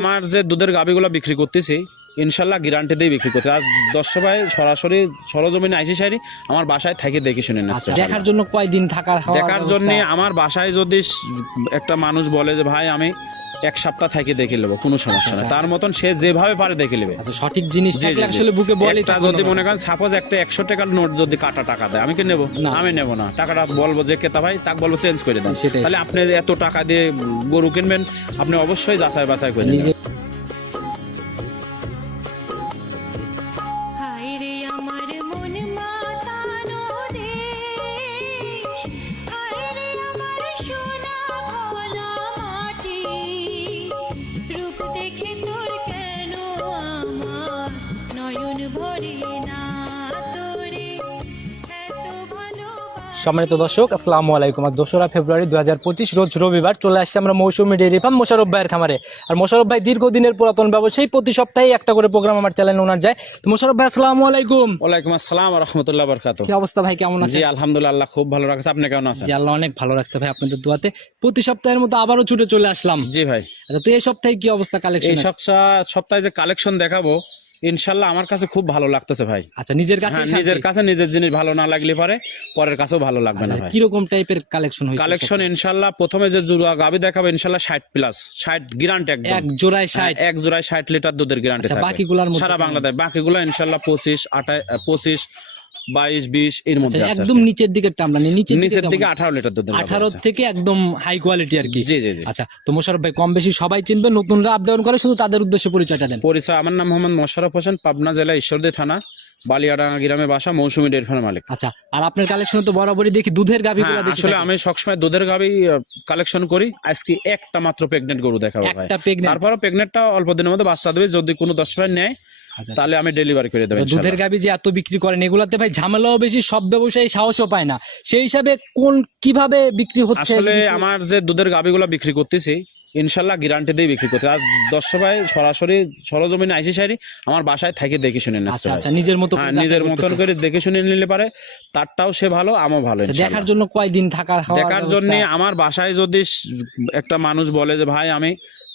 আমার যে দুধের গাভিগুলো বিক্রি করতেছি ইনশাল্লাহ গ্যারান্টি দিয়ে বিক্রি করতে আর দশ ভাই সরাসরি সরজমিনে আইসি সারি আমার বাসায় থেকে দেখে শুনে না নিচ্ছে দেখার জন্য কয়দিন থাকা দেখার? জন্য আমার বাসায় যদি একটা মানুষ বলে যে ভাই আমি এক সপ্তাহ থেকে দেখে নেব কোনো সমস্যা নেই। আচ্ছা। তার মতন সে যেভাবে পারে দেখে নেবে। আচ্ছা সঠিক জিনিস। আসলে বুকে বলে তা যদি মনে করেন সাপোজ একটা একশো টাকার নোট যদি কাটা টাকা দেয় আমি কি নেব? না। আমি নেব না। টাকাটা বলব যে কেতা ভাই তাকে বলব চেঞ্জ করে দেন। তাহলে আপনি এত টাকা দিয়ে গরু কিনবেন আপনি অবশ্যই যাচাই বাছাই করে সম্মানিত দর্শক আসসালামু আলাইকুম। আর দোসরা ফেব্রুয়ারি দু হাজার পঁচিশ রোজ রবিবার চলে আসছে আমরা মৌসুমি ডেয়ারি ফার্ম মোশারফ ভাইয়ের খামারে। আর মোশারফ ভাই দীর্ঘদিনের পুরাতন ব্যবসায়ী প্রতি সপ্তাহে একটা করে প্রোগ্রাম আমার চ্যানেলে ওনার যায়। তো মোশারফ ভাই আসসালামু আলাইকুম। ওয়ালাইকুম আসসালাম রহমতুল্লাহ বরকাত কি অবস্থা ভাই কেমন আছে জি আলহামদুলিল্লাহ আল্লাহ খুব ভালো রাখছে। আপনি কেমন আছেন? জি আল্লাহ অনেক ভালো রাখছে ভাই আপনাদের দোয়াতে। প্রতি সপ্তাহের মতো আবারও ছুটে চলে আসলাম। জি ভাই। আচ্ছা তো এই সপ্তাহে কি অবস্থা কালেকশন সপ্তাহে যে কালেকশন দেখাবো ইনশাল্লাহ আমার কাছে খুব ভালো লাগতেছে ভাই। আচ্ছা নিজের কাছে হ্যাঁ নিজের কাছে নিজের জিনিস ভালো না লাগলে পারে পরের কাছেও ভালো লাগবে না ভাই। কীরকম টাইপের কালেকশন হয়েছে? কালেকশন ইনশাল্লাহ প্রথমে যে জুরা গাবি দেখাবো ইনশাল্লাহ ষাট প্লাস ষাট গ্যারান্টি একদম। এক জোড়ায় হ্যাঁ, ষাট। এক জোড়ায় ষাট লিটার দুধের গ্যারান্টি আচ্ছা, বাকিগুলোর মধ্যে সারা? বাংলাদেশ বাকিগুলো ইনশাল্লাহ পঁচিশ আঠাশ পঁচিশ বাইশ বিশ এর মধ্যে আচ্ছা, একদম নিচের দিকে নেই। নিচের নিচের দিকে আঠারো লিটার গাভী আঠারো থেকে একদম হাই কোয়ালিটি আর কি। জি জি জি। আচ্ছা তো মোশারফ ভাই কম বেশি সবাই চিনবে নতুনরা আপ ডাউন করে শুধু তাদের উদ্দেশ্যে পরিচয়টা দেন। পরিচয় আমার নাম মোহাম্মদ মোশারফ হোসেন পাবনা জেলা ঈশ্বরদী থানা বালিয়াডাঙ্গা গ্রামে বাসা মৌসুমী ডেয়ারি ফার্মের মালিক। আচ্ছা আর আপনার কালেকশন তো বরাবরই দেখি দুধের গাভিগুলো হ্যাঁ, বেশি আসলে আমি সবসময় দুধের গাবি কালেকশন করি। আজকে একটা মাত্র প্রেগনেন্ট গরু দেখাবো ভাই। তারপরও প্রেগনেন্টটা অল্প দিনের মধ্যে বাচ্চা দেবে যদি কোনো দর্শক নেয়। তাহলে আমি ডেলিভারি করে দেবো দুধের গাভি যে এত বিক্রি করেন এগুলাতে ভাই ঝামেলাও বেশি সব ব্যবসায়ী সাহসও পায় না। সেই হিসাবে কোন কীভাবে বিক্রি হচ্ছে? আসলে আমার যে দুধের গাবিগুলো বিক্রি করতেছি ইনশাল্লাহ গ্যারান্টি দিয়ে বিক্রি করতে আর দর্শক ভাই সরাসরি সরজমিনে আইসি সারি আমার বাসায় থেকে দেখে শুনে নিচ্ছে আচ্ছা আচ্ছা নিজের মতো হ্যাঁ নিজের মতন করে দেখে শুনে নিলে পারে তারটাও সে ভালো আমও ভালো আচ্ছা, দেখার জন্য কয়দিন থাকার দেখার জন্য আমার বাসায় যদি একটা মানুষ বলে যে ভাই আমি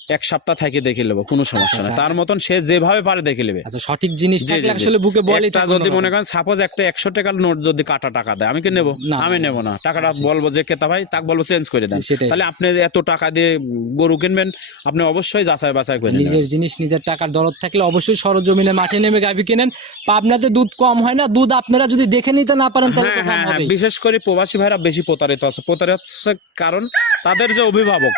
এক সপ্তাহ থেকে দেখে নেব কোনো সমস্যা নেই। আচ্ছা। তার মতন সে যেভাবে পারে দেখে নেবে। আচ্ছা সঠিক জিনিস। আসলে বুকে বলে একটা যদি মনে করেন সাপোজ একটা একশো টাকার নোট যদি কাটা টাকা দেয় আমি কি নেব? না, আমি নেব না। টাকাটা বলব যে কেতা ভাই তাকে বলব চেঞ্জ করে দেন। তাহলে আপনি এত টাকা দিয়ে গরু কিনবেন আপনি অবশ্যই যাচাই বাছাই করে নিজের জিনিস নিজের টাকার দরদ থাকলে অবশ্যই সরজমিনে মাঠে নেমে গাভি কেনেন। পাবনাতে দুধ কম হয় না দুধ আপনারা যদি দেখে নিতে না পারেন তাহলে হ্যাঁ হ্যাঁ হ্যাঁ বিশেষ করে প্রবাসী ভাইরা বেশি প্রতারিত আছে। প্রতারিত হচ্ছে কারণ তাদের যে অভিভাবক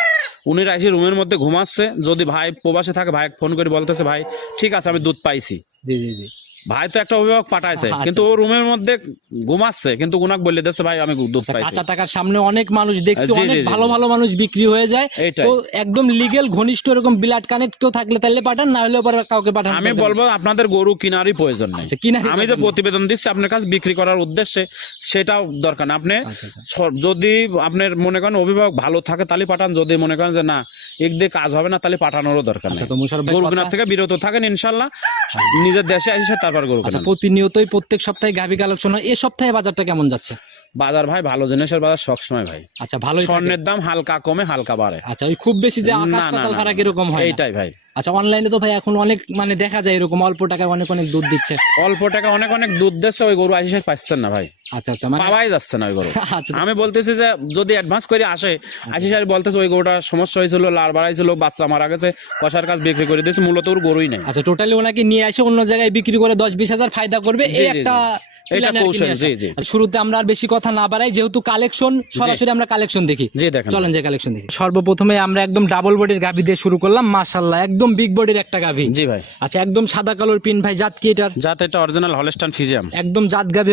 উনি রাইসি রুমের মধ্যে ঘুমাচ্ছে। যদি ভাই প্রবাসে থাকে ভাই ফোন করে বলতেছে, ভাই, ঠিক আছে, আমি দুধ পাইছি। জি জি জি। ভাই তো একটা অভিভাবক পাঠাইছে আচ্ছা। কিন্তু ও রুমের মধ্যে ঘুমাচ্ছে কিন্তু উনাক বলে দিচ্ছে ভাই আমি দুধ পাইছি। কাঁচা টাকার সামনে অনেক মানুষ দেখছি অনেক ভালো ভালো মানুষ বিক্রি হয়ে যায়। তো একদম লিগেল ঘনিষ্ঠ এরকম ব্লাড কানেক্ট কেউ থাকলে তাহলে পাঠান না হলে পরে কাউকে পাঠান আমি বলব আপনাদের গরু কিনারই প্রয়োজন নেই। আচ্ছা, আমি যে প্রতিবেদন দিচ্ছি আপনার কাছে বিক্রি করার উদ্দেশ্যে সেটাও দরকার না। আপনি আচ্ছা, আচ্ছা। যদি আপনার মনে করেন অভিভাবক ভালো থাকে তাহলে পাঠান। যদি মনে করেন যে না এক দিয়ে কাজ হবে না তাহলে পাঠানোরও দরকার আচ্ছা নেই। থেকে বিরত থাকেন ইনশাল্লাহ নিজের দেশে আসে তারপর গরু আচ্ছা প্রতিনিয়তই প্রত্যেক সপ্তাহে গাভি কালেকশন হয়। এ সপ্তাহে বাজারটা কেমন যাচ্ছে? বাজার ভাই ভালো জিনিসের বাজার সবসময় ভাই। আচ্ছা ভালোই থাকে। স্বর্ণের দাম হালকা কমে হালকা বাড়ে। আচ্ছা ওই খুব বেশি যে আকাশ পাতাল ফারাক এরকম হয় না। এইটাই ভাই। আচ্ছা অনলাইনে তো ভাই এখন অনেক মানে দেখা যায় এরকম অল্প টাকায় অনেক অনেক দুধ দিচ্ছে। অল্প টাকা অনেক অনেক দুধ দিচ্ছে ওই গরু আসে পাচ্ছেন না ভাই। আচ্ছা আচ্ছা মানে পাওয়াই যাচ্ছে না ওই গরু। আচ্ছা আমি বলতেছি যে যদি অ্যাডভান্স করে আসে আশিস আর বলতেছে ওই গরুটার সমস্যা হয়েছিল লাল বাড়াইছিল বাচ্চা মারা গেছে কষার কাজ বিক্রি করে দিয়েছে মূলত ওর গরুই নেই। আচ্ছা টোটালি ওনাকে নিয়ে আসে অন্য জায়গায় বিক্রি করে দশ বিশ হাজার ফায়দা করবে এই একটা। এটা কৌশল, জি, জি। আচ্ছা, শুরুতে আমরা আর বেশি কথা না বাড়াই যেহেতু কালেকশন সরাসরি আমরা কালেকশন দেখি। জি দেখেন চলেন যে কালেকশন দেখি। সর্বপ্রথমে আমরা একদম ডাবল বডির গাভি দিয়ে শুরু করলাম মার্শাল্লাহ একদম বিগ বডির একটা গাভি। জি ভাই। আচ্ছা একদম সাদা কালোর পিন ভাই জাত কি এটার? যাতে এটা অরিজিনাল হলস্টান ফিজিয়াম একদম জাত গাভি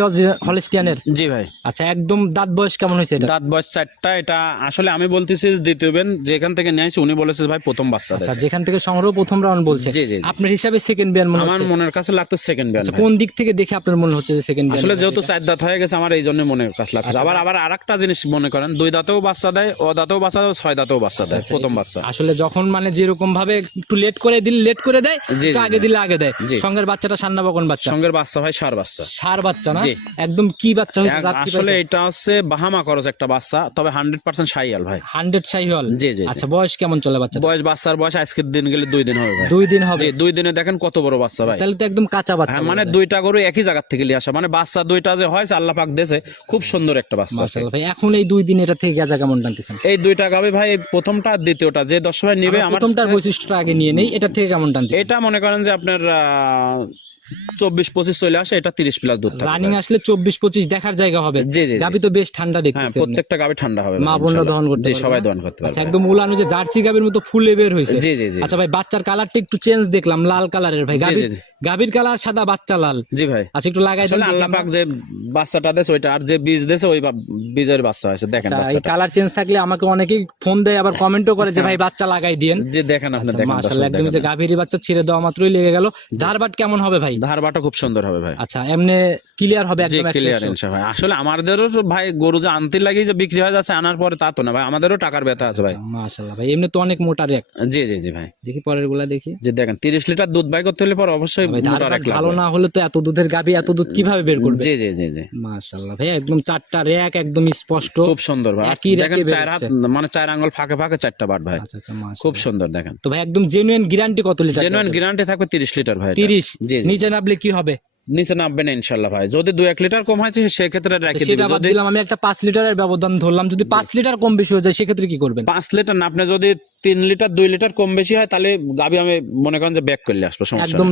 হলিস্টিয়ানের জি ভাই। আচ্ছা একদম দাঁত বয়স কেমন হয়েছে এটা? দাঁত বয়স চারটা এটা আসলে আমি বলতেছি দ্বিতীয় বেন যেখান থেকে নিয়ে আসি উনি বলেছে ভাই প্রথম বাচ্চা আচ্ছা যেখান থেকে সংগ্রহ প্রথম রাউন্ড বলছে। জি, জি। আপনার হিসাবে সেকেন্ড বিয়ার মনে আমার মনের কাছে লাগতো সেকেন্ড আচ্ছা, কোন দিক থেকে দেখে আপনার মনে হচ্ছে যে সেকেন্ড বিয়ার আসলে যেহেতু চার দাঁত হয়ে গেছে আমার এই জন্য মনের কাছে আচ্ছা, লাগছে আবার আবার আরেকটা জিনিস মনে করেন দুই দাঁতেও বাচ্চা দেয় ও দাঁতেও বাচ্চা দেয় ছয় দাঁতেও বাচ্চা দেয় প্রথম বাচ্চা। আসলে যখন মানে যেরকম ভাবে একটু লেট করে দিলে লেট করে দেয় জি, একটু জি, আগে জি। দিলে আগে দেয়। জি। সঙ্গের বাচ্চাটা সান্না বকন বাচ্চা। সঙ্গের বাচ্চা ভাই সার বাচ্চা। সার বাচ্চা না? জি। একদম কি বাচ্চা হয়েছে জাত কি আসলে এটা হচ্ছে বাহামা খরচ একটা বাচ্চা তবে হান্ড্রেড পার্সেন্ট সাইয়াল ভাই। হান্ড্রেড শাহিওয়াল জি, জি, জি। আচ্ছা বয়স কেমন চলে বাচ্চা বয়স বাচ্চার বয়স আজকের দিন গেলে দুই দিন হবে ভাই। দুই দিন হবে। জি দুই দিনে দেখেন কত বড় বাচ্চা ভাই। তাহলে তো একদম কাঁচা বাচ্চা হ্যাঁ মানে দুইটা গরু একই জায়গা থেকে নিয়ে আসা। মানে বাচ্চা দুইটা যে হয় আল্লাহ পাক দেশে খুব সুন্দর একটা বাচ্চা। মাশাআল্লাহ ভাই এখন এই দুই দিন এটা থেকে গেজা কেমন টানতেছেন? এই দুইটা গাবে ভাই প্রথমটা আর দ্বিতীয়টা। যে দশ ভাই নেবে আমার প্রথমটার বৈশিষ্ট্যটা আগে নিয়ে নেই এটা থেকে কেমন টান এটা মনে করেন যে আপনার চব্বিশ পঁচিশ চলে আসে এটা তিরিশ প্লাস দুধ রানিং আসলে চব্বিশ পঁচিশ দেখার জায়গা হবে। জি, জি, জি। গাবি তো বেশ ঠান্ডা হ্যাঁ প্রত্যেকটা গাবে ঠান্ডা হবে মা বোনরা দহন করতে জি সবাই দহন করতে আচ্ছা পারবে একদম উলানো যে জার্সি গাবির মতো ফুলে বের হয়েছে। জি জি জি আচ্ছা ভাই বাচ্চার কালারটা একটু চেঞ্জ দেখলাম লাল কালারের ভাই। জি। গাবির কালার সাদা বাচ্চা লাল। জি ভাই। আচ্ছা একটু লাগাই দেন আল্লাহ। পাক যে বাচ্চাটা দেছে ওইটা আর যে বীজ দেছে ওই বীজের বাচ্চা হয়েছে। দেখেন আচ্ছা বাচ্চাটা। কালার চেঞ্জ থাকলে আমাকে অনেকেই ফোন দেয় আবার কমেন্টও করে যে ভাই বাচ্চা লাগাই দিয়েন। যে দেখেন আপনি দেখেন মাশাআল্লাহ একদম যে। গাভীর বাচ্চা ছেড়ে দেওয়া মাত্রই লেগে গেল। ধারবাট কেমন হবে ভাই? ধারবাটা খুব সুন্দর হবে ভাই। আচ্ছা এমনি ক্লিয়ার হবে একদম ক্লিয়ার 100 ইনশা ভাই আসলে আমাদেরও ভাই গরু যে আনতে লাগি যে বিক্রি হয়ে যাচ্ছে আনার পরে তা তো না ভাই আমাদেরও টাকার ব্যথা আছে ভাই। মাশাআল্লাহ ভাই এমনি তো অনেক মোটা রেক জি জি জি ভাই। দেখি পরেরগুলা দেখি। যে দেখেন তিরিশ লিটার দুধ বাই করতে হলে পর অবশ্যই মোটা রেক ভালো না হলে তো এত দুধের গাভী এত দুধ কীভাবে বের করবে? জি জি জি জি। মাশাআল্লাহ ভাই একদম চারটা রেক একদম স্পষ্ট। খুব সুন্দর ভাই। একই দেখেন চার হাত মানে চার আঙ্গুল ফাঁকে ফাঁকে চারটা বাট ভাই। আচ্ছা আচ্ছা খুব সুন্দর দেখেন। তো ভাই একদম জেনুইন গ্যারান্টি কত লিটার জেনুইন গ্যারান্টি থাকবে তিরিশ লিটার ভাই এটা। 30 জি জি নিচে নামলে কি হবে? নিচে নামবে না ইনশাল্লাহ ভাই। যদি দু এক লিটার কম হয় সেক্ষেত্রে রেখে দিবেন যদি দিলাম আমি একটা পাঁচ লিটারের ব্যবধান ধরলাম। যদি পাঁচ লিটার কম বেশি হয়ে যায় সেক্ষেত্রে কি করবেন? পাঁচ লিটার না আপনি যদি তিন লিটার দুই লিটার কম বেশি হয় তাহলে গাবি আমি মনে করেন যে ব্যাক করলে আসব সমস্যা একদম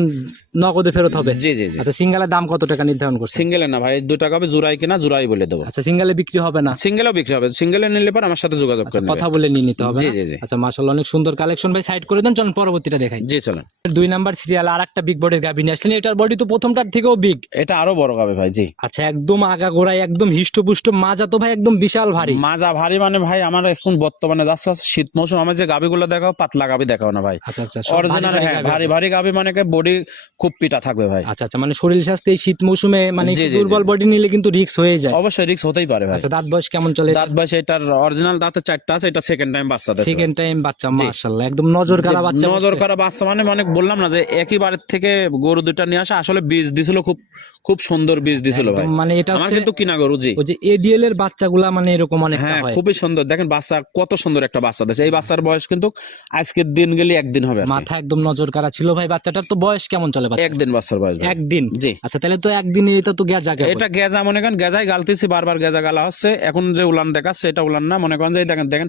নগদে ফেরত হবে। জি জি জি। আচ্ছা সিঙ্গেলের দাম কত টাকা নির্ধারণ করছে সিঙ্গেলে না ভাই দুটা গাবে জোড়াই কিনা জোড়াই বলে দেবো। আচ্ছা সিঙ্গেলে বিক্রি হবে না? সিঙ্গেলও বিক্রি হবে সিঙ্গেলে নিলে পর আমার সাথে যোগাযোগ আচ্ছা করে কথা বলে নিয়ে নিতে হবে জি, জি, জি। আচ্ছা মাশাআল্লাহ অনেক সুন্দর কালেকশন ভাই সাইড করে দেন চলুন পরবর্তীটা দেখাই। জি চলেন। দুই নাম্বার সিরিয়াল আর একটা বিগ বডির গাভী নিয়ে আসলেন। এটার বডি তো প্রথমটার থেকেও বিগ এটা আরও বড় গাবে ভাই জি। আচ্ছা একদম আগা গোড়ায় একদম হিষ্টপুষ্ট মাজা তো ভাই একদম বিশাল ভারী। মাজা ভারী মানে ভাই আমার এখন বর্তমানে যাচ্ছে শীত মৌসুম আমার যে গাবিগুলো দেখাও পাতলা গাবি দেখাও না ভাই। আচ্ছা আচ্ছা অরিজিনাল হ্যাঁ ভারী ভারী গাবি মানে বডি খুব পিটা থাকবে ভাই। আচ্ছা আচ্ছা মানে শরীর স্বাস্থ্য এই শীত মৌসুমে মানে দুর্বল বডি নিলে কিন্তু রিস্ক হয়ে যায়। অবশ্যই রিক্স হতেই পারে ভাই। আচ্ছা দাঁত বয়স কেমন চলে? দাঁত বয়স এটার অরিজিনাল দাঁতের চারটা আছে এটা সেকেন্ড টাইম বাচ্চা দেয় সেকেন্ড টাইম বাচ্চা মাশাআল্লাহ একদম নজর কারা বাচ্চা নজর। করা বাচ্চা মানে অনেক বললাম না যে একই বাড়ির থেকে গরু দুটা নিয়ে আসা আসলে বীজ দিছিল খুব খুব সুন্দর বীজ দিছিল ভাই। মানে এটা আমার কিন্তু কিনা গরু জি। ওই যে এডিএল এর বাচ্চাগুলা মানে এরকম অনেকটা হ্যাঁ। খুবই সুন্দর। দেখেন বাচ্চা কত সুন্দর একটা বাচ্চা দিয়েছে। এই বাচ্চার বয়স কিন্তু আজকের দিন গেলে একদিন হবে মাথা একদম নজর কারা ছিল ভাই বাচ্চাটার তো বয়স কেমন চলে একদিন বছর বয়স একদিন? জি। আচ্ছা তাহলে তো একদিন এটা তো গেজা। এটা গেজা মনে করেন গেজাই গালতেছি বারবার গেজা গালা হচ্ছে। এখন যে উলান দেখাচ্ছে এটা উলান না। মনে করেন যে দেখেন দেখেন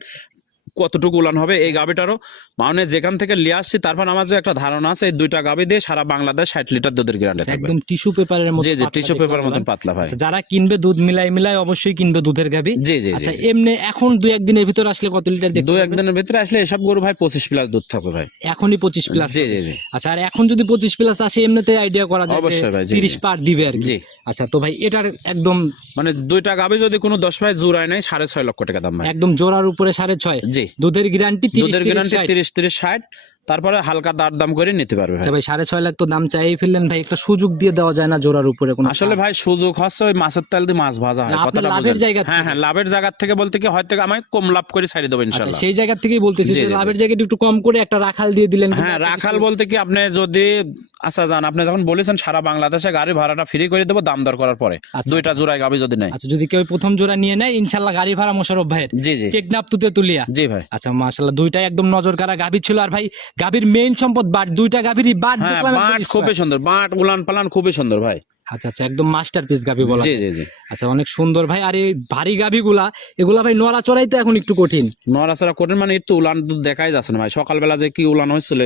কতটুকু উলান হবে এই গাবিটারও। মানে যেখান থেকে লিয়ে আসছি তারপর আমার যে একটা ধারণা আছে এই দুইটা গাবি দিয়ে সারা বাংলাদেশ ষাট লিটার দুধের গ্যারান্টি থাকবে। একদম টিস্যু পেপারের মতো জি জি টিস্যু দেখে পেপার মতন পাতলা ভাই। আচ্ছা, যারা কিনবে দুধ মিলাই মিলাই অবশ্যই কিনবে দুধের গাবি। জি জি আচ্ছা এমনি এখন দুই একদিনের ভিতর আসলে কত লিটার দেখতে দু পারবে? একদিনের ভিতরে আসলে এসব গরু ভাই পঁচিশ প্লাস দুধ থাকবে ভাই। এখনই পঁচিশ প্লাস জি জি জি। আচ্ছা আর এখন যদি পঁচিশ প্লাস আসে এমনিতে আইডিয়া করা যায় অবশ্যই ভাই, জি, তিরিশ জি। পার দিবে আর জি। আচ্ছা তো ভাই এটার একদম মানে দুইটা গাবি যদি কোনো দশ ভাই জোড়ায় নেই সাড়ে ছয় লক্ষ টাকা দাম ভাই। একদম জোড়ার উপরে সাড়ে ছয়। জি। দুধের গ্যারান্টি দুধের গ্যারান্টি তিরিশ তিরিশ ষাট। তারপরে হালকা দার দাম করে নিতে পারবে ভাই। আচ্ছা সাড়ে ছয় লাখ তো দাম চাই ফেললেন ভাই একটা সুযোগ দিয়ে দেওয়া যায় না জোড়ার উপরে কোনো আসলে ভাই সুযোগ হচ্ছে ওই মাছের তেল দিয়ে মাছ ভাজা হয় কথাটা লাভের জায়গা হ্যাঁ হ্যাঁ লাভের জায়গা থেকে বলতে কি হয়তো আমি কম লাভ করে ছাড়ি দেবো আচ্ছা, ইনশাল্লাহ সেই জায়গা থেকেই বলতেছি যে। লাভের জায়গাটা একটু কম করে একটা রাখাল দিয়ে দিলেন হ্যাঁ রাখাল বলতে কি আপনি যদি আচ্ছা যান আপনি যখন বলেছেন সারা বাংলাদেশে গাড়ি ভাড়াটা ফ্রি করে দেবো দাম দর করার পরে। আচ্ছা। দুইটা জোড়ায় গাবি যদি নেয়। আচ্ছা যদি কেউ প্রথম জোড়া নিয়ে নেয় ইনশাল্লাহ গাড়ি ভাড়া মোশারফ ভাইয়ের। জি জি। টেকনাপ তুতে তুলিয়া। জি ভাই। আচ্ছা মাশাল্লাহ দুইটাই একদম নজর কারা গাভী ছিল। আর ভাই গাভীর মেইন সম্পদ বাট দুইটা গাভীরই বাট হ্যাঁ। খুবই সুন্দর বাট উলান পালান খুবই সুন্দর ভাই আচ্ছা আচ্ছা একদম মাস্টারপিস গাভী বলা জি জি জি। আচ্ছা অনেক সুন্দর ভাই। আর এই ভারী এগুলা ভাই নড়া চড়াই তো এখন একটু কঠিন। নড়াচড়া করেন মানে একটু উলান দেখাই যাচ্ছে না ভাই। সকালবেলা যে কি উলান হয়েছিল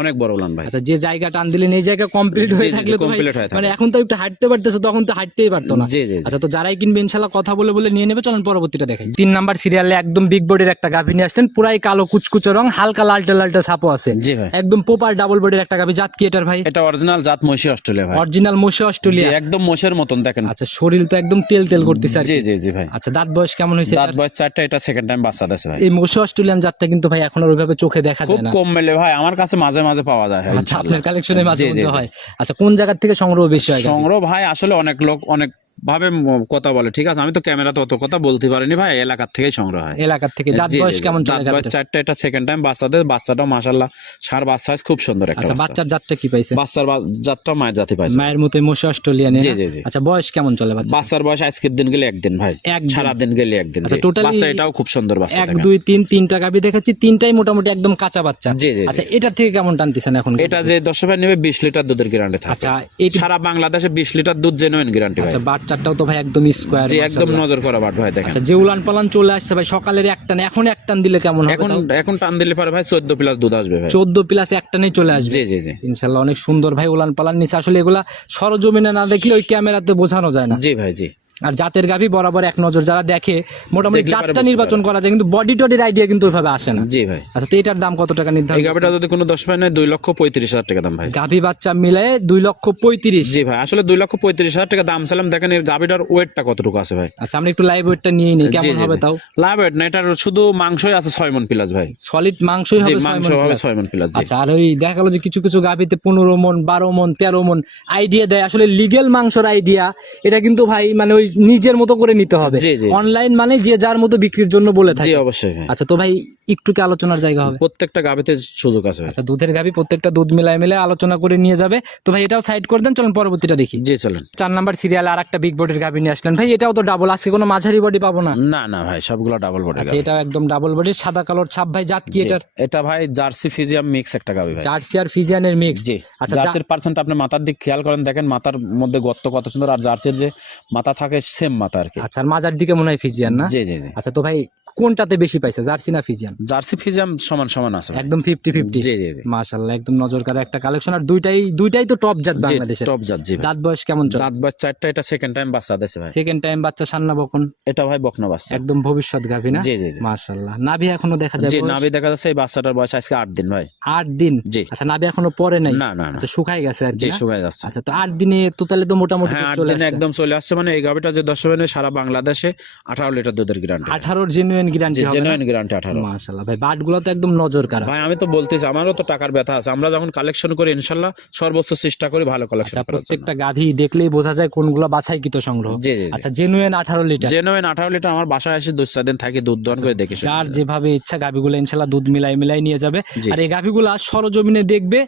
অনেক বড় উলান ভাই। আচ্ছা যে জায়গা টান দিলেন এই জায়গা কমপ্লিট হয়ে থাকলে তো হয়ে। মানে এখন তো একটু হাঁটতে পারতেছে তখন তো হাঁটতেই পারতো না। জি জি। আচ্ছা তো যারাই কিনবে ইনশাল্লাহ কথা বলে বলে নিয়ে নেবে। চলেন পরবর্তীটা দেখাই। তিন নাম্বার সিরিয়ালে একদম বিগ বডির একটা গাভী নিয়ে আসলেন। পুরাই কালো কুচকুচো রং হালকা লালটে লালটে সাপো আছে। জি ভাই। একদম পোপার ডাবল বডির একটা গাভী জাত কি এটার ভাই? এটা অরিজিনাল জাত মহিষী অস্ট্রেলিয়া ভাই। অরিজিনাল মোশে জি একদম মোষের মতন দেখেন। আচ্ছা শরীর তো একদম তেল তেল করতেছে জি জি জি ভাই। আচ্ছা দাঁত বয়স কেমন হয়েছে? দাঁত বয়স চারটা এটা সেকেন্ড টাইম বাচ্চা দিয়েছে ভাই। এই মোষ অস্ট্রেলিয়ান জাতটা কিন্তু ভাই এখন আর ওইভাবে চোখে দেখা যায় না। খুব কম মেলে ভাই আমার কাছে মাঝে মাঝে পাওয়া যায় আচ্ছা আপনার কালেকশনে মাঝে মাঝে হয়। আচ্ছা কোন জায়গা থেকে সংগ্রহ বেশি হয় সংগ্রহ ভাই আসলে অনেক লোক অনেক ভাবে কথা বলে ঠিক আছে? আমি তো ক্যামেরাতে অত কথা বলতে পারিনি ভাই এলাকার থেকেই সংগ্রহ হয়। এলাকার থেকে। দাঁত জি, জি, বয়স কেমন চলে দাঁত বয়স চারটা এটা সেকেন্ড টাইম বাচ্চাদের বাচ্চাটাও মাশাল্লাহ সার বাচ্চা খুব সুন্দর একটা আচ্ছা বাচ্চা। বাচ্চার জাতটা কি পাইছে? বাচ্চার জাতটা মায়ের জাতি পাইছে। মায়ের মতোই মশা অস্ট্রেলিয়ান জি, জি, জি। আচ্ছা বয়স কেমন চলে বাচ্চা বাচ্চার বয়স আজকের দিন গেলে একদিন ভাই। একদিন। সারা দিন গেলে একদিন আচ্ছা, totally বাচ্চা এটাও খুব সুন্দর বাচ্চা এক দুই তিন তিনটা গাভী দেখাচ্ছি তিনটাই মোটামুটি একদম কাঁচা বাচ্চা। জি, জি। আচ্ছা এটার থেকে কেমন টানতেছেন এখন এটা যে দশ নেবে বিশ লিটার দুধের গ্যারান্টি থাকে আচ্ছা এটি সারা বাংলাদেশে বিশ লিটার দুধ জেনুইন গ্যারান্টি আচ্ছা বাচ্চাটাও তো ভাই একদম স্কোয়ার জি একদম নজর করা বাট ভাই দেখেন। আচ্ছা যে উলান পালান চলে আসছে ভাই সকালের এক টান। এখন এক টান দিলে কেমন হবে এখন এখন টান দিলে পারে ভাই চোদ্দ প্লাস দুধ আসবে ভাই। চোদ্দ প্লাস এক টানেই চলে আসবে। জি জি জি। ইনশাল্লাহ অনেক সুন্দর ভাই উলান পালান নিচে আসলে এগুলা সরজমিনে না দেখলে ওই ক্যামেরাতে বোঝানো যায় না। জি ভাই জি। আর জাতের গাভী বরাবর এক নজর যারা দেখে মোটামুটি জাতটা নির্বাচন করা যায় কিন্তু বডি টডির আইডিয়া কিন্তু ওইভাবে আসে না। জি ভাই। আচ্ছা তো এটার দাম কত টাকা নির্ধারণ এই গাভিটা যদি কোনো দশ ভাই নেয় দুই লক্ষ পঁয়ত্রিশ হাজার টাকা দাম ভাই। গাভী বাচ্চা মিলে দুই লক্ষ পঁয়ত্রিশ। জি ভাই আসলে দুই লক্ষ পঁয়ত্রিশ হাজার টাকা দাম চাইলাম। দেখেন এর গাভিটার ওয়েটটা কতটুকু আছে ভাই। আচ্ছা আমরা একটু লাইভ ওয়েটটা নিয়ে নিই কেমন হবে তাও? লাভ ওয়েট না এটার শুধু মাংসই আছে ছয় মন প্লাস ভাই। সলিড মাংসই হবে মাংস হবে ছয় মন প্লাস আচ্ছা আর ওই দেখা গেলো যে কিছু কিছু গাভীতে পনেরো মন বারো মন তেরো মন আইডিয়া দেয়। আসলে লিগেল মাংসর আইডিয়া এটা কিন্তু ভাই মানে ওই নিজের মতো করে নিতে হবে। অনলাইন মানে যে যার মতো বিক্রির জন্য বলে থাকে। অবশ্যই আচ্ছা তো ভাই একটু কি আলোচনার জায়গা হবে? প্রত্যেকটা গাভিতে সুযোগ আছে আচ্ছা দুধের গাভি প্রত্যেকটা দুধ মিলায় মিলে আলোচনা করে নিয়ে যাবে। তো ভাই এটাও সাইড করে দেন চলুন পরবর্তীটা দেখি। জি চলেন। চার নাম্বার সিরিয়ালে আর একটা বিগ বডির গাভি নিয়ে আসলেন। ভাই এটাও তো ডাবল আজকে কোনো মাঝারি বডি পাবো না। না না ভাই সবগুলো ডাবল বডি আচ্ছা এটাও একদম ডাবল বডির সাদা কালোর ছাপ ভাই জাত কি এটার? এটা ভাই জার্সি ফিজিয়াম মিক্স একটা গাভি ভাই। জার্সি আর ফিজিয়ানের মিক্স জি আচ্ছা জার্সির পার্সেন্ট আপনি মাথার দিক খেয়াল করেন দেখেন মাথার মধ্যে গর্ত কত সুন্দর আর জার্সির যে মাথা থাকে সেম মাথা আর কি। আচ্ছা আর মাজার দিকে মনে হয় ফিজিয়ান না? জি জি জি। আচ্ছা তো ভাই কোনটাতে বেশি পাইছে জার্সি না ফিজিয়ান জার্সি ফিজিয়াম সমান সমান আছে একদম ফিফটি ফিফটি জি জি। মাশাল্লাহ একদম নজর কাড়া একটা কালেকশন আর দুইটাই দুইটাই তো টপ জাত বাংলাদেশে টপ জাত জি দাঁত বয়স কেমন চলে? দাঁত বাচ্চা চারটা এটা সেকেন্ড টাইম বাচ্চা দিয়েছে ভাই। সেকেন্ড টাইম বাচ্চা সান্না বকন। এটা ভাই বকনা বাচ্চা। একদম ভবিষ্যৎ গাভী না? জি জি জি। মাশাল্লাহ নাভি এখনও দেখা যায় জি বয়স? নাভি দেখা যাচ্ছে এই বাচ্চাটার বয়স আজকে আট দিন ভাই। আট দিন? জি। আচ্ছা নাভি এখনও পরে নাই? না না আচ্ছা শুকাই গেছে আর কি শুকায় যাচ্ছে। আচ্ছা তো আট দিনে তো তাহলে তো মোটামুটি হ্যাঁ চলে আসছে। একদম চলে আসছে মানে এই গাভিটা যে দশ সারা বাংলাদেশে আঠারো লিটার দুধের গ্যারান্টি আঠারোর জেনুইন গ্যারান্টি হবে না? জেনুইন গ্যারান্টি আঠারো। মাশাল্লাহ ভাই বাটগুলো তো একদম নজর কাড়া। ভাই আমি তো বলতেছি আমারও তো টাকার ব্যথা আছে। আমরা যখন কালেকশন করি ইনশাল্লাহ সর্বোচ্চ চেষ্টা করি ভালো কালেকশন আচ্ছা করার প্রত্যেকটা গাভী দেখলেই বোঝা যায় কোনগুলো বাছাই কিতো সংগ্রহ। জি জি আচ্ছা জেনুইন আঠারো লিটার। জেনুইন আঠারো লিটার আমার বাসায় এসে দুই চার দিন থাকি দুধ দহন করে দেখি। যার যেভাবে ইচ্ছা গাভীগুলো ইনশাল্লাহ দুধ মিলাই মিলাই নিয়ে যাবে। আর এই গাভীগুলো সরজমিনে দেখবে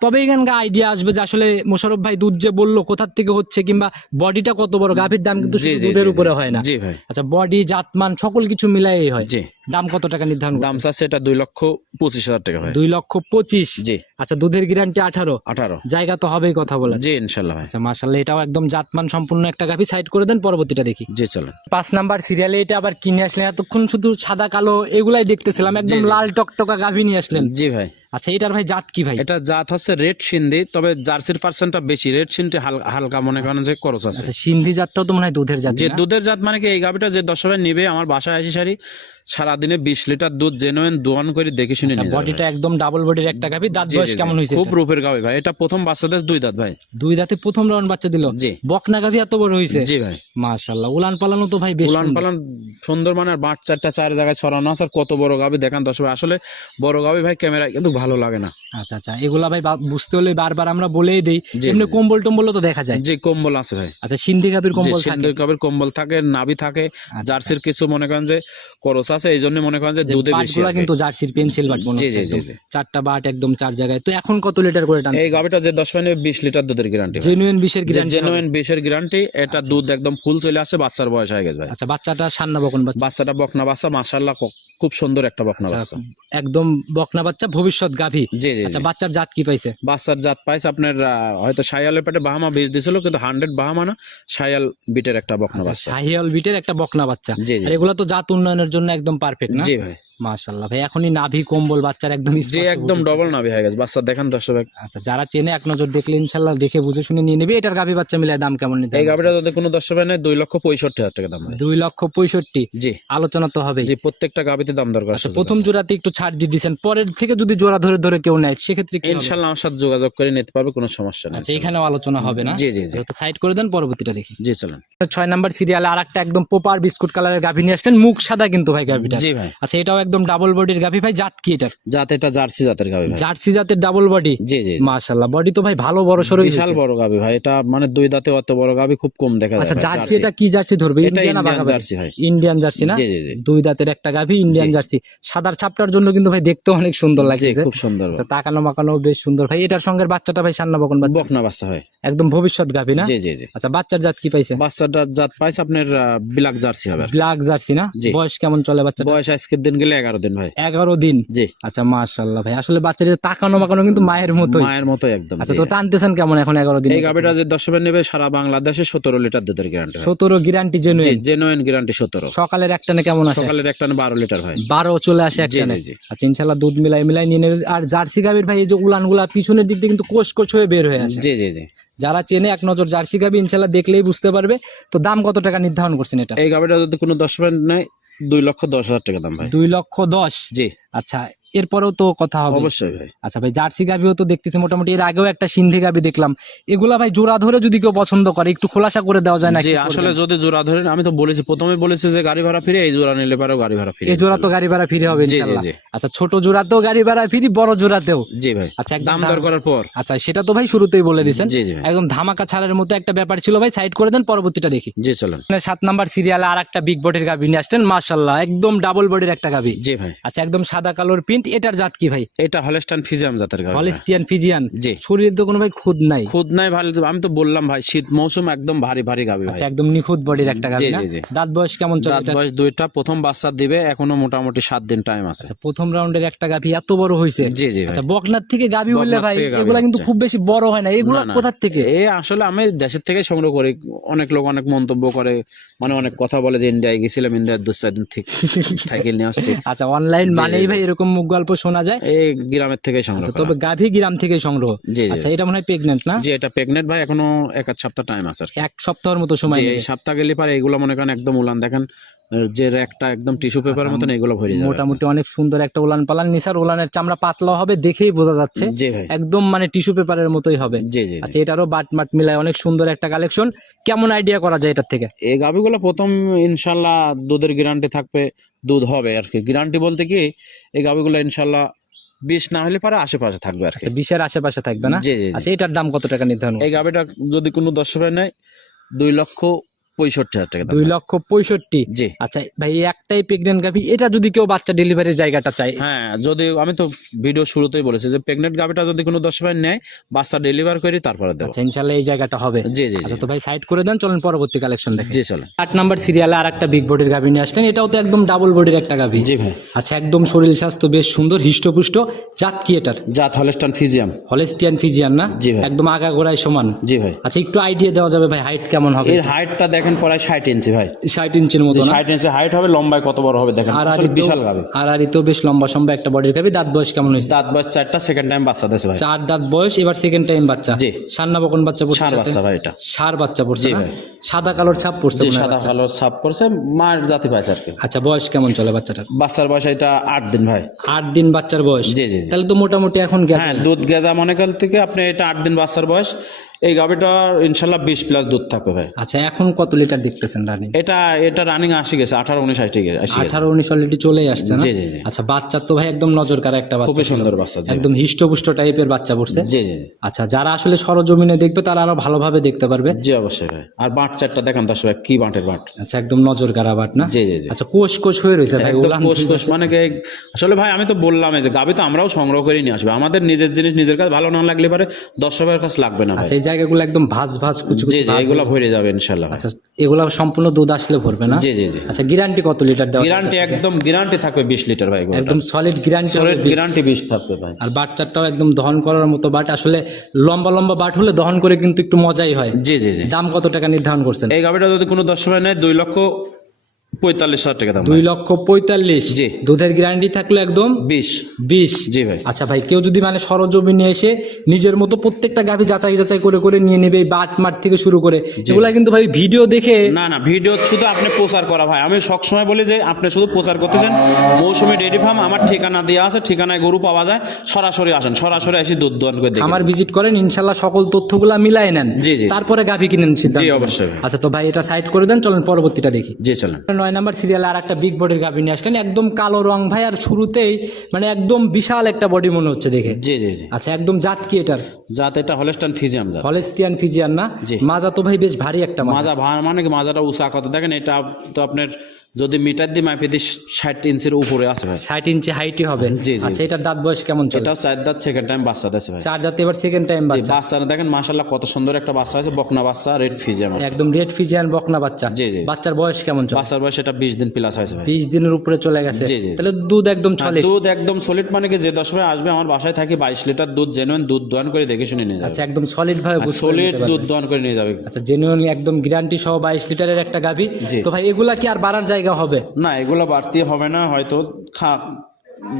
তবে এখানকার আইডিয়া আসবে যে আসলে মোশারফ ভাই দুধ যে বলল কোথার থেকে হচ্ছে কিংবা বডিটা কত বড়? গাভীর দাম কিন্তু দুধের উপরে হয় না। আচ্ছা বডি জাতমান সকল কিছু মিলাই হয়। দাম কত টাকা নির্ধারণ দাম চাচ্ছে এটা দুই লক্ষ পঁচিশ হাজার টাকা ভাই। দুই লক্ষ পঁচিশ? জি। আচ্ছা দুধের গ্যারান্টি আঠারো? আঠারো। জায়গা তো হবেই কথা বলে জি ইনশাল্লাহ ভাই। আচ্ছা মাশাল্লাহ এটাও একদম জাতমান সম্পূর্ণ একটা গাভী। সাইড করে দেন পরবর্তীটা দেখি। জি চলেন। পাঁচ নাম্বার সিরিয়ালে এটা আবার কিনে আসলেন এতক্ষণ শুধু সাদা কালো এগুলাই দেখতেছিলাম একদম লাল টকটকা গাভী নিয়ে আসলেন। জি ভাই। আচ্ছা এটার ভাই জাত কি ভাই? এটা জাত হচ্ছে রেড সিন্ধি তবে জার্সির পার্সেন্টটা বেশি। রেড সিন্ধি হালকা মনে করেন যে খরচ আছে। আচ্ছা সিন্ধি জাতটাও তো মনে হয় দুধের জাত যে দুধের জাত মানে কি এই গাভিটা যে দশ নিবে আমার বাসায় আসি সারি সারাদিনে বিশ লিটার দুধ জেনুইন দোয়ান করে দেখে শুনে আচ্ছা, নিয়ে বডিটা একদম ডাবল বডির একটা গাভী। দাঁত বয়স জি, জি। কেমন হয়েছে খুব রূপের গাভি ভাই। এটা প্রথম বাচ্চাদের দুই দাঁত ভাই। দুই দাঁতে প্রথম রাউন্ড বাচ্চা দিল? জি। বকনা গাভী এত বড় হয়েছে? জি ভাই। মাশাল্লাহ উলান পালানো তো ভাই বেশ উলান পালান সুন্দর মানে আর বাট চারটা চার জায়গায় ছড়ানো আছে আর কত বড় গাভি দেখান দশ ভাই। আসলে বড় গাভি ভাই ক্যামেরা কিন্তু ভালো লাগে না। আচ্ছা আচ্ছা এগুলা ভাই বুঝতে হলে বারবার আমরা বলেই দিই। জি, এমনি জি। কম্বল টম্বলও তো দেখা যায়। যে কম্বল আছে ভাই। আচ্ছা সিন্ধি গাভীর কম্বল থাকে? সিন্ধুর গাভির কম্বল থাকে নাভি থাকে। জার্সির কিছু মনে করেন যে করস আছে এই জন্য মনে করেন যে দুধে বেশি আছে। কিন্তু জার্সির পেন্সিল বাট মনে জি, হচ্ছে জি, জি। চারটা বাট একদম চার জায়গায়। তো এখন কত লিটার করে টান এই গাবিটা যে দশ মানে বিশ লিটার দুধের গ্যারান্টি জেনুইন বিশের গ্যারান্টি জেনুইন বিশের গ্যারান্টি এটা দুধ একদম ফুল চলে আসছে বাচ্চার বয়স হয়ে গেছে ভাই। আচ্ছা বাচ্চাটা সান্না বকন বাচ্চা। বাচ্চাটা বকনা বাচ্চা মাশাল্লাহ খুব সুন্দর একটা বকনা আচ্ছা, বাচ্চা। একদম বকনা বাচ্চা ভবিষ্যৎ গাভী। জি জি আচ্ছা বাচ্চার জাত কি পাইছে? বাচ্চার জাত পাইছে আপনার হয়তো সায়ালের পেটে বাহামা বীজ দিছিল কিন্তু হান্ড্রেড বাহামা না সায়াল বিটের একটা বকনা বাচ্চা। শায়াল বিটের একটা বকনা বাচ্চা। জি এগুলো তো জাত উন্নয়নের জন্য একদম পারফেক্ট না? জি ভাই। মাশাল্লাহ ভাই এখনই নাভি কম্বল বাচ্চার একদম স্পষ্ট একদম ডবল নাভি হয়ে গেছে বাচ্চা দেখেন দর্শক আচ্ছা যারা চেনে এক নজর দেখলে ইনশাল্লাহ দেখে বুঝে শুনে নিয়ে নেবে। এটার গাভী বাচ্চা মিলে দাম কেমন নিতে এই গাভিটা যদি কোনো দর্শক নেই দুই লক্ষ পঁয়ষট্টি হাজার টাকা দাম দুই লক্ষ পঁয়ষট্টি? জি। আলোচনা তো হবে জি প্রত্যেকটা গাভিতে দাম দরকার আচ্ছা প্রথম জোড়াতে একটু ছাড় দিয়ে দিয়েছেন পরের থেকে যদি জোড়া ধরে ধরে কেউ নেয় সেক্ষেত্রে ইনশাল্লাহ আমার সাথে যোগাযোগ করে নিতে পারবে কোনো সমস্যা নেই। আচ্ছা এখানেও আলোচনা হবে না? জি জি জি। সাইড করে দেন পরবর্তীটা দেখি। জি চলেন। ছয় নাম্বার সিরিয়ালে আর একটা একদম পোপার বিস্কুট কালারের গাভী নিয়ে আসলেন মুখ সাদা কিন্তু ভাই গাভীটা। জি ভাই। আচ্ছা এটাও একদম ডাবল বডির গাভি। ভাই জাত কি এটা জাত এটা জার্সি জাতের গাবি ভাই। জার্সি জাতের ডাবল বডি জি জি। মাশাল্লাহ বডি তো ভাই ভালো বড় সরো বিশাল বড় গাবি ভাই। এটা মানে দুই দাঁতে অত বড় গাবি খুব কম দেখা যায় আচ্ছা জার্সি এটা কি জার্সি ধরবে? ইন্ডিয়ান ইন্ডিয়ান জার্সি ভাই। ইন্ডিয়ান জার্সি না? জি জি জি। দুই দাঁতের একটা গাভি ইন্ডিয়ান জার্সি। সাদার ছাপটার জন্য কিন্তু ভাই দেখতে অনেক সুন্দর লাগছে খুব সুন্দর আচ্ছা তাকানো মাকানো বেশ সুন্দর ভাই। এটার সঙ্গে বাচ্চাটা ভাই সান্না বকন বাচ্চা? বকনা বাচ্চা ভাই। একদম ভবিষ্যৎ গাভি না? জি জি জি। আচ্ছা বাচ্চার জাত কি পাইছে? বাচ্চাটার জাত পাইছে আপনার ব্ল্যাক জার্সি হবে। ব্ল্যাক জার্সি না। বয়স কেমন চলে বাচ্চা বয়স আজকের দিন গেলে এগারো দিন ভাই। এগারো দিন? জি। আচ্ছা মাশাল্লাহ ভাই। আসলে বাচ্চাটা তাকানো মাকানো কিন্তু মায়ের মতোই। মায়ের মতো একদম আচ্ছা তো টানতেছেন কেমন এখন এগারো দিন? এই গাবিটা যে দর্শকের নেবে সারা বাংলাদেশে সতেরো লিটার দুধের গ্যারান্টি সতেরো গ্যারান্টি জেনুইন জেনুইন গ্যারান্টি সতেরো। সকালের একটানে কেমন আসে? সকালের একটা বারো লিটার ভাই বারো চলে আসে একটানে জি জি আচ্ছা ইনশাল্লাহ দুধ মিলাই মিলাই নিয়ে নেবে। আর জার্সি গাভীর ভাই এই যে উলানগুলা পিছনের দিক দিয়ে কিন্তু কোষ কোষ হয়ে বের হয়ে আসে। জি জি জি। যারা চেনে এক নজর জার্সি গাবি ইনশাল্লাহ দেখলেই বুঝতে পারবে। তো দাম কত টাকা নির্ধারণ করছেন এটা? এই গাবিটা যদি কোনো দর্শক নেয় দুই লক্ষ দশ হাজার টাকা দাম ভাই। দুই লক্ষ দশ? জি। আচ্ছা এরপরেও তো কথা হবে। অবশ্যই ভাই। আচ্ছা ভাই জার্সি গাভিও তো দেখতেছি মোটামুটি। এর আগেও একটা সিন্ধি গাভি দেখলাম। এগুলা ভাই জোড়া ধরে যদি কেউ পছন্দ করে একটু খোলাসা করে দেওয়া যায় না আসলে যদি জোড়া ধরে আমি তো বলেছি প্রথমে বলেছি যে গাড়ি ভাড়া ফিরে এই জোড়া নিলে পারো গাড়ি ভাড়া ফিরে এই জোড়া তো গাড়ি ভাড়া ফিরে হবে জি, জি, জি। আচ্ছা ছোট জোড়াতেও গাড়ি ভাড়া ফিরি বড় জোড়াতেও। জি ভাই আচ্ছা একদম দাম দর করার পর। আচ্ছা সেটা তো ভাই শুরুতেই বলে জি একদম ধামাকা ছাড়ের মতো একটা ব্যাপার ছিল ভাই সাইড করে দেন পরবর্তীটা দেখি। জি চলেন। মানে সাত নাম্বার সিরিয়ালে আর একটা বিগ বডির গাভি নিয়ে আসছেন মার্শাল্লাহ একদম ডাবল বডির একটা গাভি। জি ভাই। আচ্ছা একদম সাদা কালোর প্রিন্ট এটার জাত কি ভাই? এটা হলেস্টান ফিজিয়াম জাতের গাবি ভাই। Holstein Friesian. জি। শরীর তো কোনো ভাই খুদ নাই। খুদ নাই ভালো আমি তো বললাম ভাই শীত মৌসুম একদম ভারী ভারী গাবি ভাই। আচ্ছা একদম নিখুঁত বডির একটা গাভি জি, জি। দাঁত বয়স কেমন চলে দাঁত বয়স দুইটা প্রথম বাচ্চা দিবে এখনও মোটামুটি সাত দিন টাইম আছে। আচ্ছা প্রথম রাউন্ডের একটা গাভি এত বড় হয়েছে জি জি আচ্ছা বকনার থেকে গাভি বললে ভাই এগুলা কিন্তু খুব বেশি বড় হয় না। এগুলা। কোথার থেকে? এ আসলে আমি দেশের থেকে সংগ্রহ করি অনেক লোক অনেক মন্তব্য করে। মানে অনেক কথা বলে যে ইন্ডিয়ায় গেছিলাম ইন্ডিয়ার দু চার দিন থেকে সাইকেল নিয়ে আসছি। আচ্ছা অনলাইন মানেই ভাই এরকম মুখ গল্প শোনা যায়। এই গ্রামের থেকে সংগ্রহ আচ্ছা, তবে গাভী গ্রাম থেকে সংগ্রহ। জি আচ্ছা এটা মনে হয় প্রেগনেন্ট না? জি এটা প্রেগনেন্ট ভাই এখনও এক সপ্তাহ টাইম আছে আর এক সপ্তাহের মতো সময় এই সপ্তাহ গেলে পারে এগুলো মনে করেন একদম উলান। দেখেন যে একটা একদম টিস্যু পেপারের মতন এগুলো ভরে যাবে। মোটামুটি অনেক সুন্দর একটা উলান পালান। নিসার উলানের চামড়া পাতলা হবে দেখেই বোঝা যাচ্ছে। একদম মানে টিস্যু পেপারের মতোই হবে। জি জি। আচ্ছা এটারও বাট মাট মিলায় অনেক সুন্দর একটা কালেকশন। কেমন আইডিয়া করা যায় এটার থেকে? এই গাভিগুলো প্রথম ইনশাল্লাহ দুধের গ্যারান্টি থাকবে দুধ হবে আর কি। গ্যারান্টি বলতে কি এই গাভিগুলো ইনশাল্লাহ বিষ না হলে পারে আশেপাশে থাকবে আর কি। আচ্ছা বিশের আশেপাশে থাকবে না? জি জি। আচ্ছা এটার দাম কত টাকা নির্ধারণ এই? গাভিটা যদি কোনো দর্শকের নেয় দুই লক্ষ পঁয়ষট্টি হাজার টাকা দুই লক্ষ পঁয়ষট্টি। জি। আচ্ছা ভাই একটাই প্রেগনেন্ট গাভি এটা যদি কেউ বাচ্চা ডেলিভারির জায়গাটা চায়? হ্যাঁ যদি আমি তো ভিডিও শুরুতেই বলেছি যে প্রেগনেন্ট গাভিটা যদি কোনো দর্শকের নেয় বাচ্চা ডেলিভার করি তারপরে দেবো। আচ্ছা ইনশাল্লাহ এই জায়গাটা হবে। জি জি আচ্ছা তো ভাই সাইড করে দেন চলেন পরবর্তী কালেকশন দেখে। জি চলো আট নাম্বার সিরিয়ালে আর একটা বিগ বডির গাভি নিয়ে আসলেন এটাও তো একদম ডাবল বডির একটা গাভি। জি ভাই। আচ্ছা একদম শরীর স্বাস্থ্য বেশ সুন্দর হিষ্টপুষ্ট জাত কি এটার? জাত হলেস্টান ফিজিয়াম হলেস্টিয়ান ফিজিয়ান না? জি ভাই। একদম আগা গোড়ায় সমান। জি ভাই। আচ্ছা একটু আইডিয়া দেওয়া যাবে ভাই হাইট কেমন হবে এর হাইটটা দেখেন প্রায় ষাট ইঞ্চি ভাই। ষাট ইঞ্চির মতো ষাট ইঞ্চি হাইট হবে লম্বায় কত বড় হবে দেখেন? আর আসলে বিশাল গাবে। আর আরি তো বেশ লম্বা সম্ভব একটা বডির গাভি দাঁত বয়স কেমন হয়েছে? দাঁত বয়স চারটা সেকেন্ড টাইম বাচ্চা দিয়েছে ভাই। চার দাঁত বয়স এবার সেকেন্ড টাইম বাচ্চা। জি। সান্না বকন বাচ্চা পড়ছে সার বাচ্চা ভাই এটা। সার বাচ্চা পড়ছে ভাই। সাদা কালোর ছাপ পড়ছে সাদা কালোর ছাপ পড়ছে মার জাতি পাইছে আর কি। আচ্ছা বয়স কেমন চলে বাচ্চাটার? বাচ্চার বয়স এটা আট দিন ভাই। আট দিন বাচ্চার বয়স? জি জি জি। তাহলে তো মোটামুটি এখন গেছে। হ্যাঁ দুধ গেজা মনে কাল থেকে আপনি এটা আট দিন বাচ্চার বয়স। এই গাভিটা ইনশাল্লাহ বিশ প্লাস দুধ থাকবে ভাই। আচ্ছা এখন কত লিটার দেখতেছেন রানিং এটা এটা রানিং আসি গেছে আঠারো উনিশ আসি গেছে আঠারো উনিশ অলরেডি চলে আসছে জি জি জি। আচ্ছা বাচ্চার তো ভাই একদম নজর কারা একটা বাচ্চা খুবই সুন্দর বাচ্চা একদম হিষ্টপুষ্ট টাইপের বাচ্চা পড়ছে। জি জি। আচ্ছা যারা আসলে সরজমিনে দেখবে তারা আরও ভালোভাবে দেখতে পারবে। জি অবশ্যই ভাই। আর বাঁট চারটা দেখেন দশ ভাই কি বাঁটের বাট। আচ্ছা একদম নজর কারা বাট না? জি জি জি। আচ্ছা কোষ কোষ হয়ে রয়েছে ভাই একদম কোষ কোষ মানে কি আসলে ভাই আমি তো বললাম যে গাবি তো আমরাও সংগ্রহ করে নিয়ে আসবে। আমাদের নিজের জিনিস নিজের কাছে ভালো না লাগলে পারে দর্শকের কাছে লাগবে না ভাই। আচ্ছা জায়গাগুলো একদম ভাজ ভাজ কুচু জি জি এগুলো ভরে যাবে ইনশাল্লাহ। আচ্ছা এগুলো সম্পূর্ণ দুধ আসলে ভরবে না? জি জি জি। আচ্ছা গ্যারান্টি কত লিটার দেওয়া গ্যারান্টি একদম গ্যারান্টি থাকবে বিশ লিটার ভাই একদম সলিড গ্যারান্টি সলিড গ্যারান্টি বিশ। থাকবে ভাই। আর বাচ্চাটাও একদম দহন করার মতো বাট আসলে লম্বা লম্বা বাট হলে দহন করে কিন্তু একটু মজাই হয়। জি জি জি। দাম কত টাকা নির্ধারণ করছেন? এই গাবিটা যদি কোনো দশ সময় নেয় দুই লক্ষ পঁয়তাল্লিশ হাজার টাকা দাম দুই লক্ষ পঁয়তাল্লিশ। জি। দুধের গ্যারান্টি থাকলে একদম? বিশ। বিশ। জি ভাই। আচ্ছা ভাই কেউ যদি মানে সরজমিনে এসে নিজের মতো প্রত্যেকটা গাভি যাচাই যাচাই করে করে নিয়ে নেবে বাট মাঠ থেকে শুরু করে এগুলা কিন্তু ভাই ভিডিও দেখে না না ভিডিও শুধু আপনি প্রচার করা ভাই। আমি সবসময় বলি যে আপনি শুধু প্রচার করতেছেন। মৌসুমি ডেয়ারি ফার্ম আমার ঠিকানা দেওয়া আছে ঠিকানায় গরু পাওয়া যায়। সরাসরি আসেন সরাসরি এসে দুধ দোয়ান করে আমার ভিজিট করেন ইনশাল্লাহ সকল তথ্যগুলা মিলাই নেন। জি, জি। তারপরে গাভি কিনেন সিদ্ধান্ত জি, অবশ্যই আচ্ছা তো ভাই এটা সাইড করে দেন চলেন পরবর্তীটা দেখি। জি চলেন। নয় নাম্বার সিরিয়ালে আর একটা বিগ বডির গাভী নিয়ে আসলেন। একদম কালো রং ভাই আর শুরুতেই মানে একদম বিশাল একটা বডি মনে হচ্ছে দেখে। জি জি জি। আচ্ছা একদম জাত কি এটার? জাত এটা হলেস্টান ফিজিয়াম জাত। হলেস্টিয়ান ফিজিয়ান না। মাজা তো ভাই বেশ ভারী একটা মাজা। মানে কি মাজাটা উঁচা কত দেখেন এটা তো আপনার যদি মিটার দিয়ে মাপে দিই ষাট ইঞ্চির উপরে আছে ভাই। ষাট ইঞ্চি হাইটই হবে। জি, জি। আচ্ছা এটার দাঁত বয়স কেমন চলে? এটাও চার দাঁত সেকেন্ড টাইম বাচ্চা দিয়েছে ভাই। চার দাঁত এবার সেকেন্ড টাইম বাচ্চা। বাচ্চারা দেখেন মাশাল্লাহ কত সুন্দর একটা বাচ্চা আছে বকনা বাচ্চা রেড ফিজিয়াম একদম রেড ফিজিয়ান বকনা বাচ্চা। জি, জি। বাচ্চার বয়স কেমন চলে? বাচ্চার বয়স এটা বিশ দিন প্লাস হয়েছে বিশ দিনের উপরে চলে গেছে। তাহলে দুধ একদম আর দুধ একদম সলিড মানে কি যে দশ সময় আসবে আমার বাসায় থাকি বাইশ লিটার দুধ জেনুইন দুধ দোয়ান করে দেখে শুনে নিয়ে যাবে। আচ্ছা একদম সলিড ভাবে সলিড দুধ দোয়ান করে নিয়ে যাবে। আচ্ছা জেনুইন একদম গ্যারান্টি সহ বাইশ লিটারের একটা গাভী। তো ভাই এগুলা কি আর বাড়ার জায়গা হবে? না এগুলা বাড়তি হবে না হয়তো খা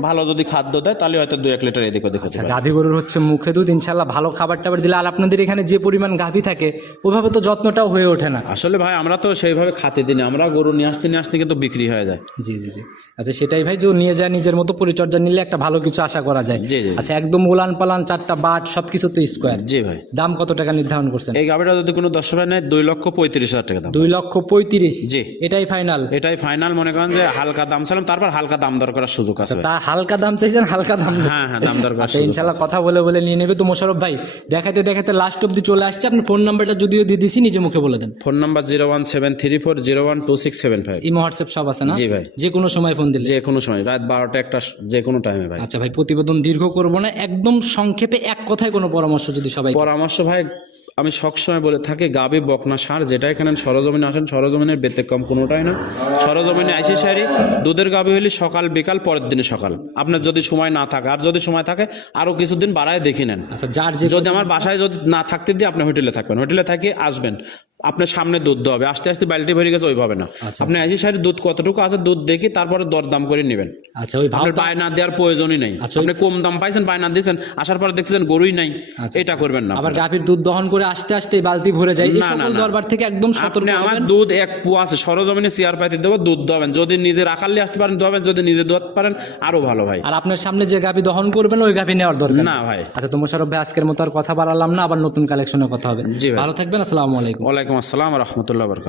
ভালো যদি খাদ্য দেয় তাহলে হয়তো দু এক লিটার এদিক ওদিক হতে পারে। গাভী গরুর হচ্ছে মুখে দুধ ইনশাল্লাহ ভালো খাবার টাবার দিলে আর আপনাদের এখানে যে পরিমাণ গাভী থাকে ওইভাবে তো যত্নটাও হয়ে ওঠে না। আসলে ভাই আমরা তো সেইভাবে খাতে দিই না। আমরা গরু নিয়ে আসতে নিয়ে আসতে কিন্তু বিক্রি হয়ে যায়। জি জি জি। আচ্ছা সেটাই ভাই যে নিয়ে যায় নিজের মতো পরিচর্যা নিলে একটা ভালো কিছু আশা করা যায়। জি, জি। আচ্ছা একদম উলান পালান চারটা বাট সব কিছু তো স্কোয়ার। জি ভাই। দাম কত টাকা নির্ধারণ করছেন? এই গাড়িটা যদি কোনো দশ ভাই নেয় দুই লক্ষ পঁয়ত্রিশ হাজার টাকা দাম। দুই লক্ষ পঁয়ত্রিশ। জি। এটাই ফাইনাল এটাই ফাইনাল মনে করেন যে হালকা দাম ছিলাম তারপর হালকা দাম দর করার সুযোগ আছে। তা হালকা দাম চাইছেন হালকা দাম হ্যাঁ হ্যাঁ দাম দর করার আচ্ছা ইনশাল্লাহ কথা বলে বলে নিয়ে নেবে। তো মোশারফ ভাই দেখাতে দেখাতে লাস্ট অব্দি চলে আসছে। আপনি ফোন নাম্বারটা যদিও দিয়ে দিছি নিজে মুখে বলে দেন। Phone number zero one seven three four zero one two six seven five imo WhatsApp সব আছে না? জি ভাই। যে কোনো সময় ফোন দিলে। যে কোনো সময় রাত বারোটা একটা যে কোনো টাইমে ভাই। আচ্ছা ভাই প্রতিবেদন দীর্ঘ করব না। একদম সংক্ষেপে এক কথায় কোনো পরামর্শ যদি সবাই পরামর্শ ভাই আমি সবসময় বলে থাকি গাবি বকনা সার যেটা এখানে সরজমিনে আসেন সরজমিনের ব্যতিক্রম কোনোটাই না। সরজমিনে আইসি সারি দুধের গাবি হলে সকাল বিকাল পরের দিনে সকাল। আপনার যদি সময় না থাকে আর যদি সময় থাকে আরও কিছুদিন বাড়ায় দেখে নেন। আচ্ছা যার যদি আমার বাসায় যদি না থাকতে দিয়ে আপনি হোটেলে থাকবেন। হোটেলে থাকি আসবেন। আপনার সামনে দুধ দেওয়া হবে। আস্তে আস্তে বালতি ভরে গেছে ওইভাবে না। আপনি আইসি সারি দুধ কতটুকু আছে দুধ দেখি তারপরে দরদাম করে নেবেন। আচ্ছা ওই ভাব আপনার বায়না দেওয়ার প্রয়োজনই নেই। আচ্ছা, আপনি কম দাম পাইছেন বায়না দিয়েছেন আসার পরে দেখতেছেন গরুই নাই। আচ্ছা। এটা করবেন না আবার গাভীর দুধ দহন করে আস্তে আস্তে বালতি ভরে যায়। এই না, না, সকল দরবার থেকে একদম সতর্ক আমার দুধ এক পুয়া আছে সরজমিনে চেয়ার পাইতে দেবো দুধ দেবেন। যদি নিজে রাখালে আসতে পারেন দেবেন। যদি নিজে দোয়াতে পারেন আরও ভালো ভাই। আর আপনার সামনে যে গাভী দহন করবেন ওই গাভী নেওয়ার দরকার না ভাই। আচ্ছা তো মোশারফ ভাই আজকের মতো আর কথা বাড়ালাম না আবার নতুন কালেকশনে কথা হবে। ভালো থাকবেন আসসালামু আলাইকুম। ওয়ালাইকুম আসসালাম রহমতুল্লাহ বরকাত